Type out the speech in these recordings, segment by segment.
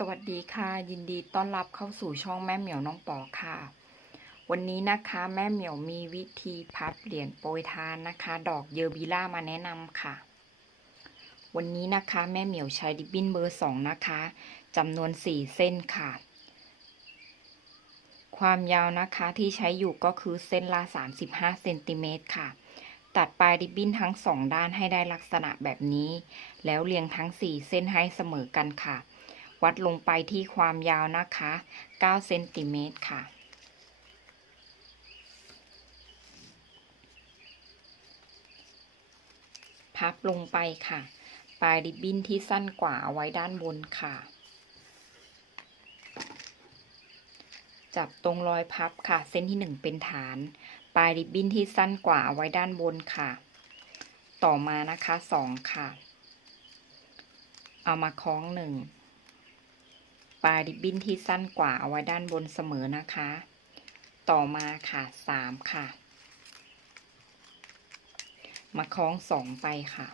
สวัสดีค่ะ ยินดีต้อนรับเข้าสู่ช่องแม่เหมียวน้องปอค่ะ วันนี้นะคะแม่เหมียวมีวิธีพับเหรียญโปรยทานนะคะ ดอกเยอร์บิล่ามาแนะนำค่ะ วันนี้นะคะแม่เหมียวใช้ดิบบิ้นเบอร์สองนะคะจำนวนสี่เส้นค่ะ ความยาวนะคะที่ใช้อยู่ก็คือเส้นละ35เซนติเมตรค่ะ ตัดปลายริบบิ้นทั้งสองด้านให้ได้ลักษณะแบบนี้ แล้วเรียงทั้ง4เส้นให้เสมอกันค่ะ วัดลงไปที่ความยาวนะคะ9เซนติเมตรค่ะ พับลงไปค่ะ ปลายริบบิ้นที่สั้นกว่าเอาไว้ด้านบนค่ะ จับตรงรอยพับค่ะ เส้นที่ 1 เป็นฐาน ปลายริบบิ้นที่สั้นกว่าเอาไว้ด้านบนค่ะ ต่อมานะคะ 2 ค่ะเอามาคล้องหนึ่ง ปลายริบบิ้นที่สั้นกว่าเอาไว้ด้านบนเสมอนะคะ ต่อมาค่ะ3ค่ะ มาคล้องสองไปค่ะ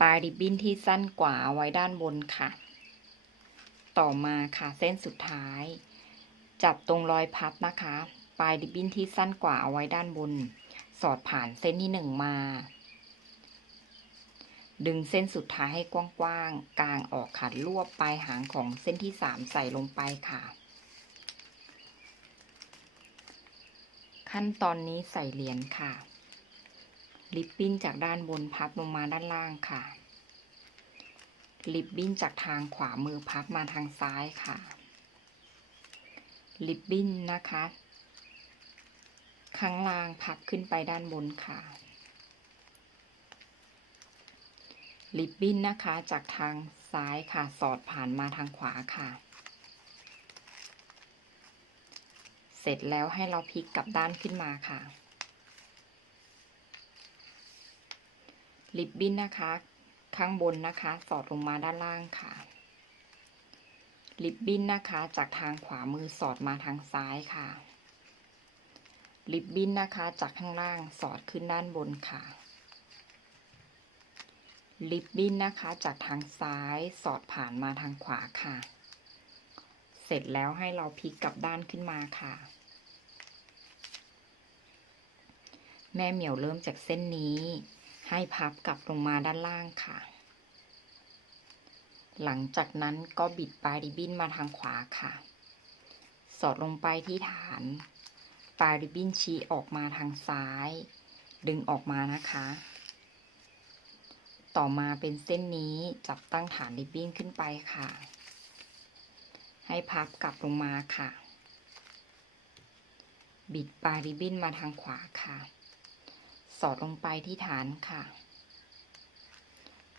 ปลายริบบิ้นที่สั้นกว่าเอาไว้ด้านบนค่ะ ต่อมาค่ะเส้นสุดท้าย จับตรงรอยพับนะคะ ปลายริบบิ้นที่สั้นกว่าเอาไว้ด้านบน สอดผ่านเส้นที่หนึ่งมา ดึงเส้นสุดท้ายให้กว้างๆกลางออกค่ะรวบปลายหางของเส้นที่สามใส่ลงไปค่ะ ขั้นตอนนี้ใส่เหรียญค่ะ ริบบิ้นจากด้านบนพับลงมาด้านล่างค่ะ ริบบิ้นจากทางขวามือพับมาทางซ้ายค่ะ ริบบิ้นนะคะ ข้างล่างพับขึ้นไปด้านบนค่ะ ริบบิ้นนะคะ จากทางซ้ายค่ะ สอดผ่านมาทางขวาค่ะ เสร็จแล้วให้เราพลิกกลับด้านขึ้นมาค่ะริบบิ้นนะคะ ข้างบนนะคะ สอดลงมาด้านล่างค่ะริบบิ้นนะคะ จากทางขวามือสอดมาทางซ้ายค่ะริบบิ้นนะคะ จากข้างล่างสอดขึ้นด้านบนค่ะ ริบบิ้นนะคะ จากทางซ้ายสอดผ่านมาทางขวาค่ะ เสร็จแล้วให้เราพลิกกลับด้านขึ้นมาค่ะ แม่เหมียวเริ่มจากเส้นนี้ ให้พับกลับลงมาด้านล่างค่ะ หลังจากนั้นก็บิดปลายริบบิ้นมาทางขวาค่ะ สอดลงไปที่ฐาน ปลายริบบิ้นชี้ออกมาทางซ้าย ดึงออกมานะคะ ต่อมาเป็นเส้นนี้จับตั้งฐานริบบิ้นขึ้นไปค่ะ ให้พับกลับลงมาค่ะ บิดปลายริบบิ้นมาทางขวาค่ะ สอดลงไปที่ฐานค่ะ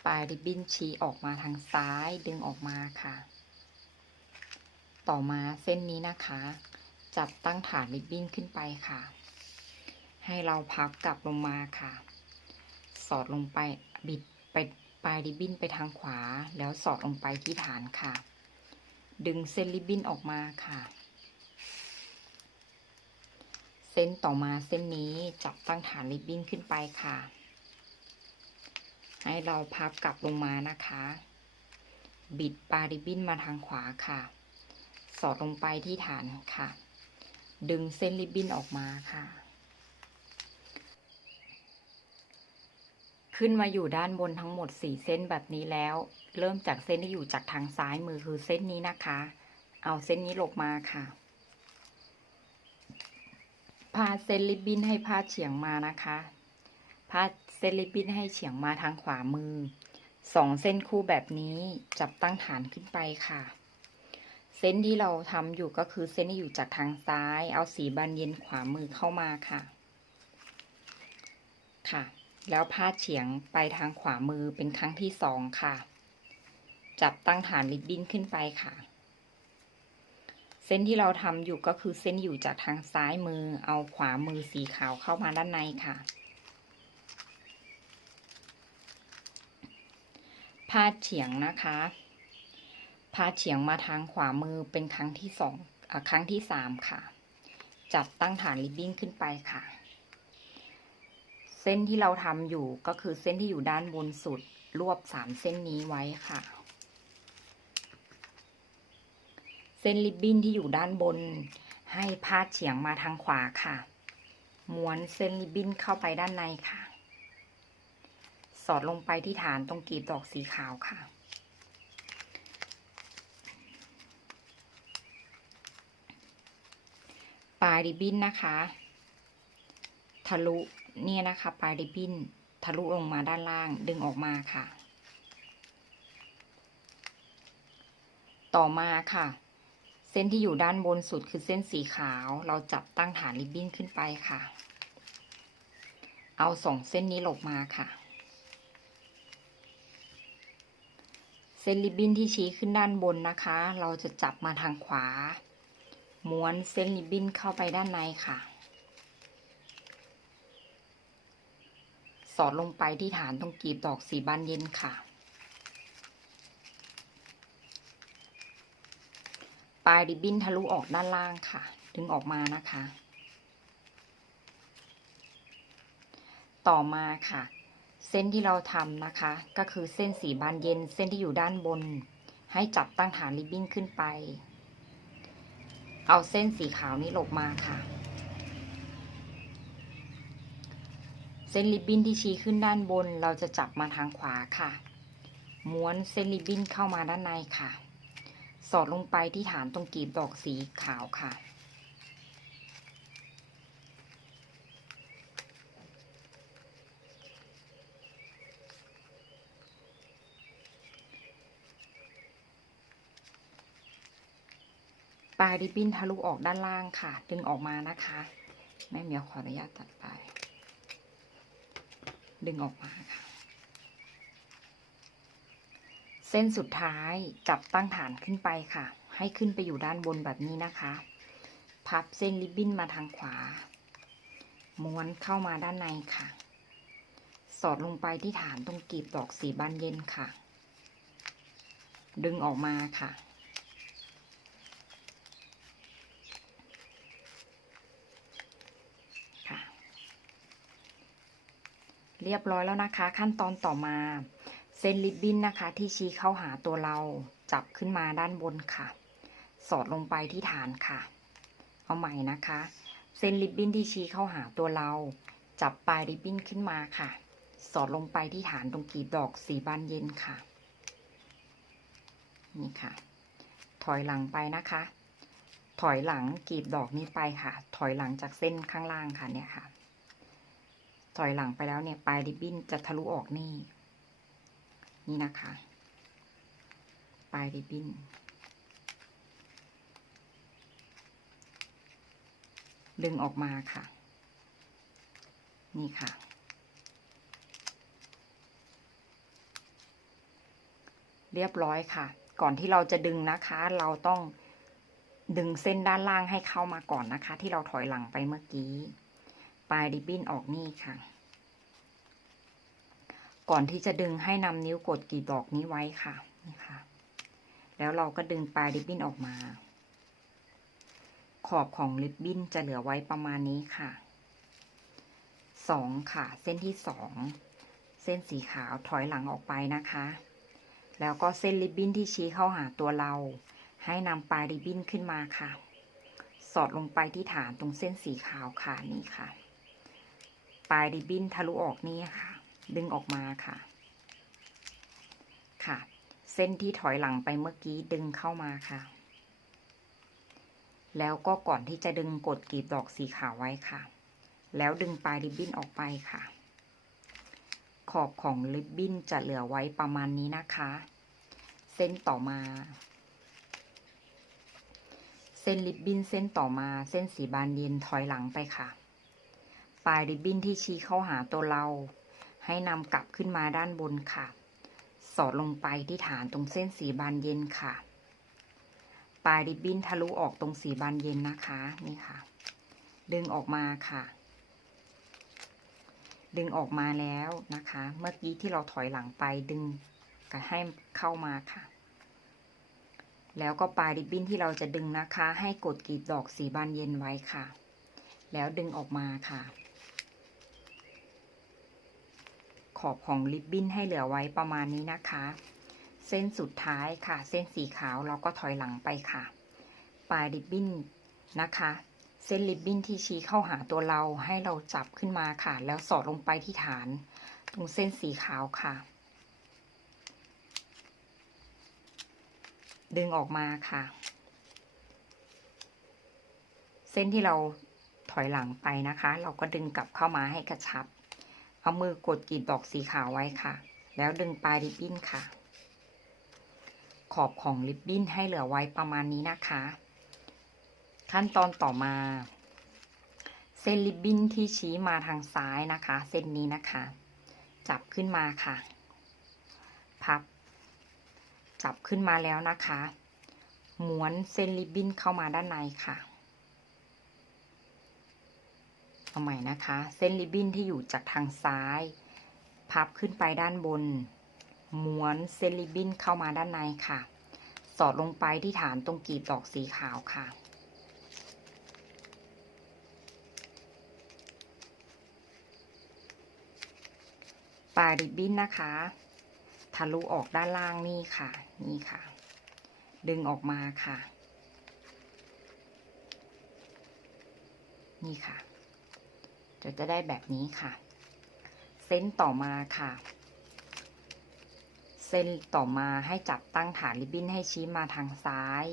ปลายริบบิ้นชี้ออกมาทางซ้ายดึงออกมาค่ะ ต่อมาเส้นนี้นะคะ จับตั้งฐานริบบิ้นขึ้นไปค่ะ ให้เราพับกลับลงมาค่ะ สอดลงไปบิด ไปปลายริบบิ้นไปทางขวา แล้วสอดลงไปที่ฐานค่ะ ดึงเส้นริบบิ้นออกมาค่ะ เส้นต่อมาเส้นนี้จับตั้งฐานริบบิ้นขึ้นไปค่ะ ให้เราพับกลับลงมานะคะ บิดปลายริบบิ้นมาทางขวาค่ะ สอดลงไปที่ฐานค่ะ ดึงเส้นริบบิ้นออกมาค่ะ ขึ้นมาอยู่ด้านบนทั้งหมดสี่เส้นแบบนี้แล้ว เริ่มจากเส้นที่อยู่จากทางซ้ายมือคือเส้นนี้นะคะ เอาเส้นนี้ลงมาค่ะ พาเส้นริบบิ้นให้พาดเฉียงมานะคะพาดเส้นริบบิ้นให้เฉียงมาทางขวามือสองเส้นคู่แบบนี้จับตั้งฐานขึ้นไปค่ะ เส้นที่เราทำอยู่ก็คือเส้นที่อยู่จากทางซ้าย เอาสีบานเย็นขวามือเข้ามาค่ะ ค่ะ แล้วพาดเฉียงไปทางขวามือเป็นครั้งที่สองค่ะ จับตั้งฐานริบบิ้นขึ้นไปค่ะ เส้นที่เราทำอยู่ก็คือเส้นอยู่จากทางซ้ายมือ เอาขวามือสีขาวเข้ามาด้านในค่ะ พาดเฉียงนะคะ พาดเฉียงมาทางขวามือเป็นครั้งที่สองอครั้งที่สามค่ะ จับตั้งฐานริบบิ้นขึ้นไปค่ะ เส้นที่เราทำอยู่ก็คือเส้นที่อยู่ด้านบนสุดรวบสามเส้นนี้ไว้ค่ะ เส้นริบบิ้นที่อยู่ด้านบน ให้พาดเฉียงมาทางขวาค่ะ ม้วนเส้นริบบิ้นเข้าไปด้านในค่ะ สอดลงไปที่ฐานตรงกลีบดอกสีขาวค่ะปลายริบบิ้นนะคะ ทะลุ เนี่ยนะคะปลายริบบิ้นทะลุลงมาด้านล่างดึงออกมาค่ะ ต่อมาค่ะ เส้นที่อยู่ด้านบนสุดคือเส้นสีขาว เราจับตั้งฐานริบบิ้นขึ้นไปค่ะ เอาสองเส้นนี้หลบมาค่ะ เส้นริบบิ้นที่ชี้ขึ้นด้านบนนะคะ เราจะจับมาทางขวา ม้วนเส้นริบบิ้นเข้าไปด้านในค่ะ สอดลงไปที่ฐานตรงกีบดอกสีบานเย็นค่ะ ปลายริบบิ้นทะลุออกด้านล่างค่ะ ดึงออกมานะคะ ต่อมาค่ะ เส้นที่เราทำนะคะ ก็คือเส้นสีบานเย็น เส้นที่อยู่ด้านบน ให้จับตั้งฐานริบบิ้นขึ้นไป เอาเส้นสีขาวนี้หลบมาค่ะ ส้นริบบิ้นที่ชี้ขึ้นด้านบน เราจะจับมาทางขวาค่ะ ม้วนเส้นริบบิ้นเข้ามาด้านในค่ะ สอดลงไปที่ฐานตรงกลีบดอกสีขาวค่ะ ปลายริบบิ้นทะลุออกด้านล่างค่ะ ดึงออกมานะคะ แม่เหมียวขออนุญาตตัดไป ดึงออกมาค่ะ เส้นสุดท้ายจับตั้งฐานขึ้นไปค่ะ ให้ขึ้นไปอยู่ด้านบนแบบนี้นะคะ พับเส้นริบบิ้นมาทางขวา ม้วนเข้ามาด้านในค่ะ สอดลงไปที่ฐานตรงกีบดอกสีบานเย็นค่ะ ดึงออกมาค่ะ เรียบร้อยแล้วนะคะ ขั้นตอนต่อมาเส้นริบบิ้นนะคะ ที่ชี้เข้าหาตัวเราจับขึ้นมาด้านบนค่ะ สอดลงไปที่ฐานค่ะ เอาใหม่นะคะ เส้นริบบิ้นที่ชี้เข้าหาตัวเรา จับปลายริบบิ้นขึ้นมาค่ะ สอดลงไปที่ฐานตรงกีบดอกสีบานเย็นค่ะ นี่ค่ะ ถอยหลังไปนะคะ ถอยหลังกีบดอกนี้ไปค่ะ ถอยหลังจากเส้นข้างล่างค่ะเนี่ยค่ะ ถอยหลังไปแล้วเนี่ยปลายริบบิ้นจะทะลุออกนี่ นี่นะคะ ปลายริบบิ้น ดึงออกมาค่ะ นี่ค่ะ เรียบร้อยค่ะ ก่อนที่เราจะดึงนะคะ เราต้องดึงเส้นด้านล่างให้เข้ามาก่อนนะคะ ที่เราถอยหลังไปเมื่อกี้ ปลายริบบิ้นออกนี่ค่ะ ก่อนที่จะดึงให้นำนิ้วกดกลีบดอกนี้ไว้ค่ะนี่ค่ะ แล้วเราก็ดึงปลายริบบิ้นออกมา ขอบของริบบิ้นจะเหลือไว้ประมาณนี้ค่ะสองค่ะ เส้นที่สองเส้นสีขาวถอยหลังออกไปนะคะ แล้วก็เส้นริบบิ้นที่ชี้เข้าหาตัวเรา ให้นำปลายริบบิ้นขึ้นมาค่ะ สอดลงไปที่ฐานตรงเส้นสีขาวค่ะนี่ค่ะ ปลายริบบิ้นทะลุออกนี่ค่ะ ดึงออกมาค่ะ ค่ะ เส้นที่ถอยหลังไปเมื่อกี้ดึงเข้ามาค่ะ แล้วก็ก่อนที่จะดึงกดกลีบดอกสีขาวไว้ค่ะ แล้วดึงปลายริบบิ้นออกไปค่ะ ขอบของริบบิ้นจะเหลือไว้ประมาณนี้นะคะ เส้นต่อมาเส้นริบบิ้นเส้นต่อมาเส้นสีบานเย็นถอยหลังไปค่ะ ปลายริบบิ้นที่ชี้เข้าหาตัวเรา ให้นำกลับขึ้นมาด้านบนค่ะ สอดลงไปที่ฐานตรงเส้นสีบานเย็นค่ะ ปลายริบบิ้นทะลุออกตรงสีบานเย็นนะคะนี่ค่ะ ดึงออกมาค่ะ ดึงออกมาแล้วนะคะ เมื่อกี้ที่เราถอยหลังไปดึงก็ให้เข้ามาค่ะ แล้วก็ปลายริบบิ้นที่เราจะดึงนะคะ ให้กดกีบดอกสีบานเย็นไว้ค่ะ แล้วดึงออกมาค่ะ ขอบของริบบิ้นให้เหลือไว้ประมาณนี้นะคะ เส้นสุดท้ายค่ะ เส้นสีขาวเราก็ถอยหลังไปค่ะ ปลายริบบิ้นนะคะ เส้นริบบิ้นที่ชี้เข้าหาตัวเราให้เราจับขึ้นมาค่ะ แล้วสอดลงไปที่ฐาน ตรงเส้นสีขาวค่ะ ดึงออกมาค่ะ เส้นที่เราถอยหลังไปนะคะ เราก็ดึงกลับเข้ามาให้กระชับ เอามือกดกรีดดอกสีขาวไว้ค่ะ แล้วดึงปลายริบบิ้นค่ะ ขอบของริบบิ้นให้เหลือไว้ประมาณนี้นะคะ ขั้นตอนต่อมา เส้นริบบิ้นที่ชี้มาทางซ้ายนะคะ เส้นนี้นะคะ จับขึ้นมาค่ะ พับ จับขึ้นมาแล้วนะคะ ม้วนเส้นริบบิ้นเข้ามาด้านในค่ะ เอาใหม่นะคะ เส้นริบบิ้นที่อยู่จากทางซ้าย พับขึ้นไปด้านบน ม้วนเส้นริบบิ้นเข้ามาด้านในค่ะ สอดลงไปที่ฐานตรงกีบดอกสีขาวค่ะ ปลายริบบิ้นนะคะ ทะลุออกด้านล่างนี่ค่ะ นี่ค่ะ ดึงออกมาค่ะ นี่ค่ะ จะจะได้แบบนี้ค่ะ เส้นต่อมาค่ะ เส้นต่อมาให้จับตั้งฐานริบบิ้นให้ชี้มาทางซ้าย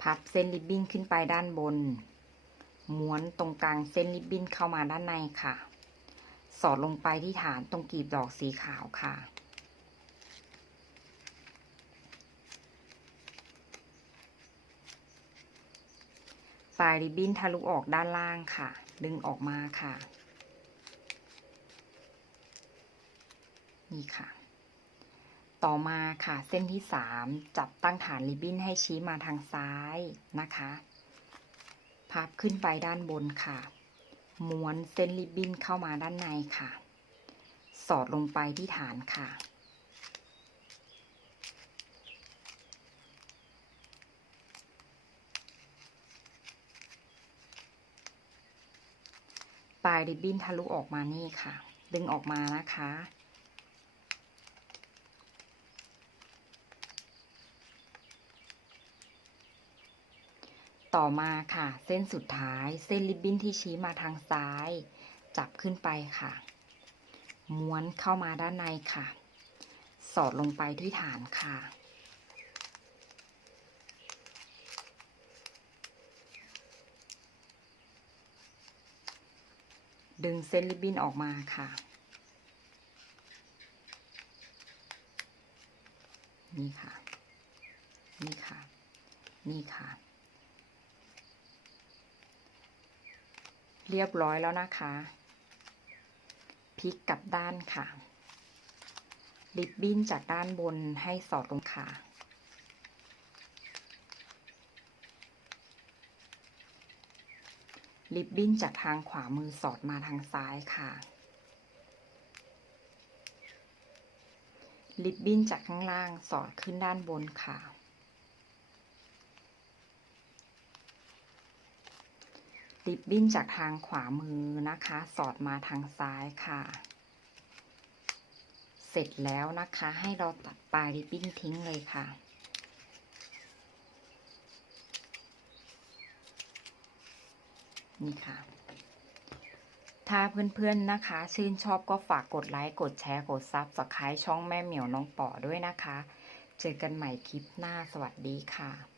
พับเส้นริบบิ้นขึ้นไปด้านบน ม้วนตรงกลางเส้นริบบิ้นเข้ามาด้านในค่ะ สอดลงไปที่ฐานตรงกลีบดอกสีขาวค่ะ ปลายริบบิ้นทะลุออกด้านล่างค่ะ ดึงออกมาค่ะ นี่ค่ะ ต่อมาค่ะเส้นที่สามจับตั้งฐานริบบิ้นให้ชี้มาทางซ้ายนะคะพับขึ้นไปด้านบนค่ะ ม้วนเส้นริบบิ้นเข้ามาด้านในค่ะ สอดลงไปที่ฐานค่ะ ปลายริบบิ้นทะลุออกมานี่ค่ะ ดึงออกมานะคะ ต่อมาค่ะ เส้นสุดท้ายเส้นริบบิ้นที่ชี้มาทางซ้าย จับขึ้นไปค่ะ ม้วนเข้ามาด้านในค่ะ สอดลงไปที่ฐานค่ะ ดึงเส้นริบบิ้นออกมาค่ะ นี่ค่ะ นี่ค่ะ นี่ค่ะ เรียบร้อยแล้วนะคะพลิกกลับด้านค่ะ ริบบิ้นจากด้านบนให้สอดลงค่ะ ริบบิ้นจากทางขวามือสอดมาทางซ้ายค่ะ ริบบิ้นจากข้างล่างสอดขึ้นด้านบนค่ะ ริบบิ้นจากทางขวามือนะคะ สอดมาทางซ้ายค่ะ เสร็จแล้วนะคะให้เราตัดปลายริบบิ้นทิ้งเลยค่ะ นี่ค่ะ ถ้าเพื่อนๆนะคะ ชื่นชอบก็ฝากกดไลค์กดแชร์กดซับสไครต์ช่องแม่เหมียวน้องป๋อด้วยนะคะ เจอกันใหม่คลิปหน้าสวัสดีค่ะ